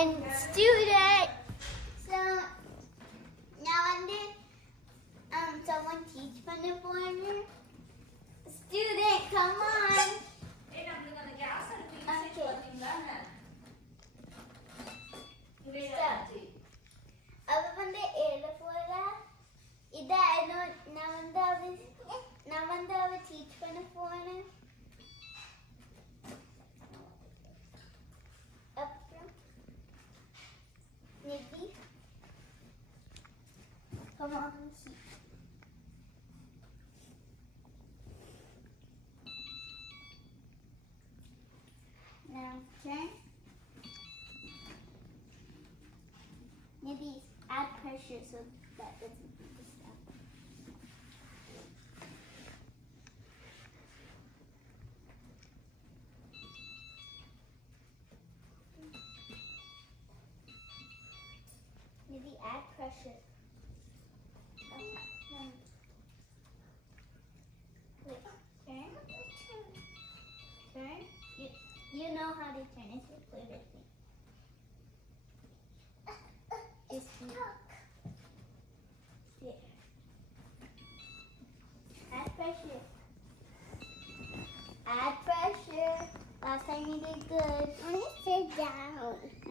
and student. So now and then, someone teach funny for me. Student, come on. Apa benda era போல இத நான் வந்து அவ teach பண்ண போறேன் அப்புறம் நிதி come on now turn maybe add pressure so that doesn't be the stuff. Maybe add pressure. Wait, turn. Turn. You know how to turn it, so play with me. Just yeah. Add pressure. Add pressure. Last time you did good. Let me sit down.